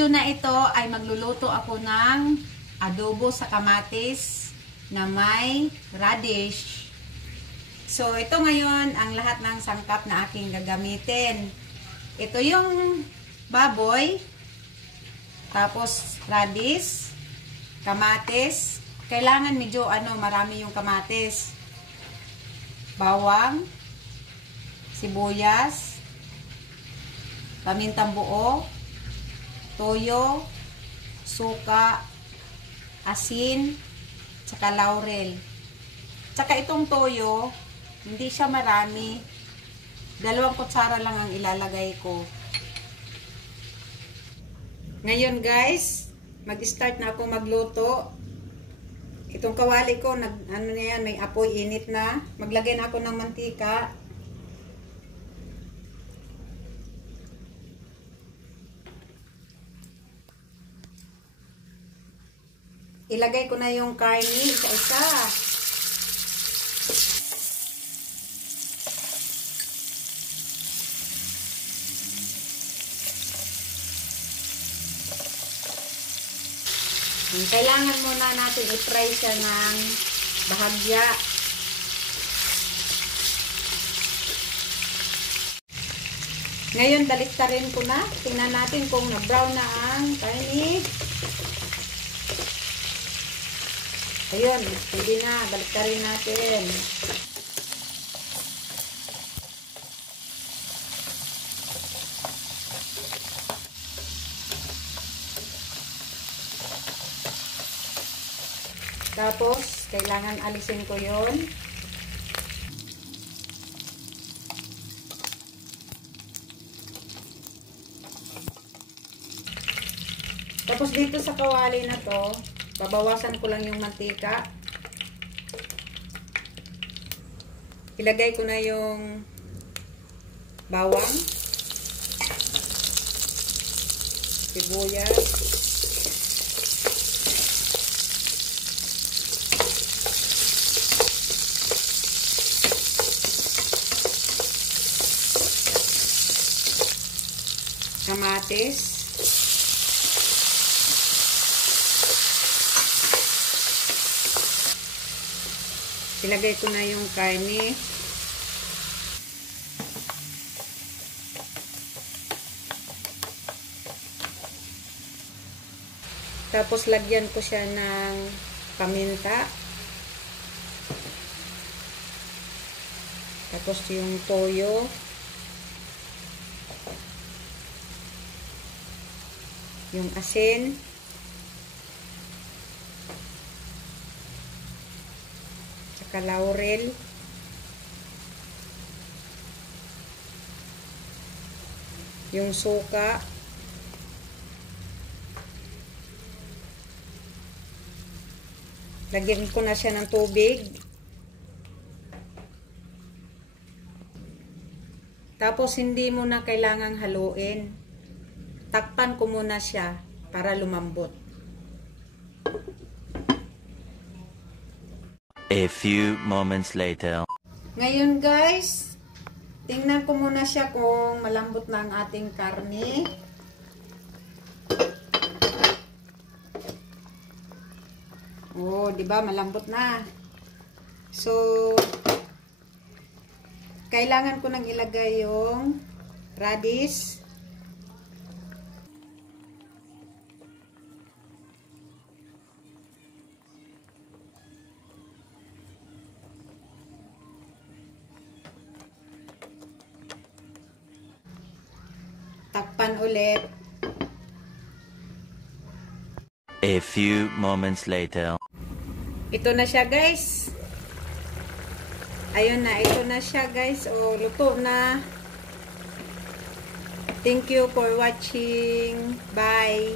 video na ito ay magluluto ako ng adobo sa kamatis na may radish. So, ito ngayon ang lahat ng sangkap na aking gagamitin. Ito yung baboy, tapos radish, kamatis. Kailangan medyo marami yung kamatis. Bawang, sibuyas, pamintang buo, toyo, suka, asin, tsaka laurel. Tsaka itong toyo, hindi siya marami. 2 kutsara lang ang ilalagay ko. Ngayon guys, mag-start na ako magluto. Itong kawali ko, may apoy init na. Maglagay na ako ng mantika. Ilagay ko na yung karne isa-isa. Kailangan muna natin i-fry siya ng bahagya. Ngayon, baliktarin ko na. Tingnan natin kung na-brown na ang karne. Ayun, hindi na. Baliktarin natin. Tapos, kailangan alisin ko yun. Tapos, dito sa kawali na to, babawasan ko lang yung mantika. Ilagay ko na yung bawang, sibuyas, kamatis, ilagay ko na yung karne. Tapos lagyan ko siya ng paminta. Tapos yung toyo. Yung asin. Tsaka laurel. Yung suka. Lagyan ko na siya ng tubig. Tapos hindi mo na kailangang haluin. Takpan ko muna siya para lumambot. A few moments later. Ngayon guys, tingnan ko muna siya kung malambot na ang ating karne. Oh, 'di ba? Malambot na. So, kailangan ko nang ilagay yung radish. Takpan ulit. A few moments later. Ito na siya guys. Ayun na, ito na siya guys. O, luto na. Thank you for watching. Bye.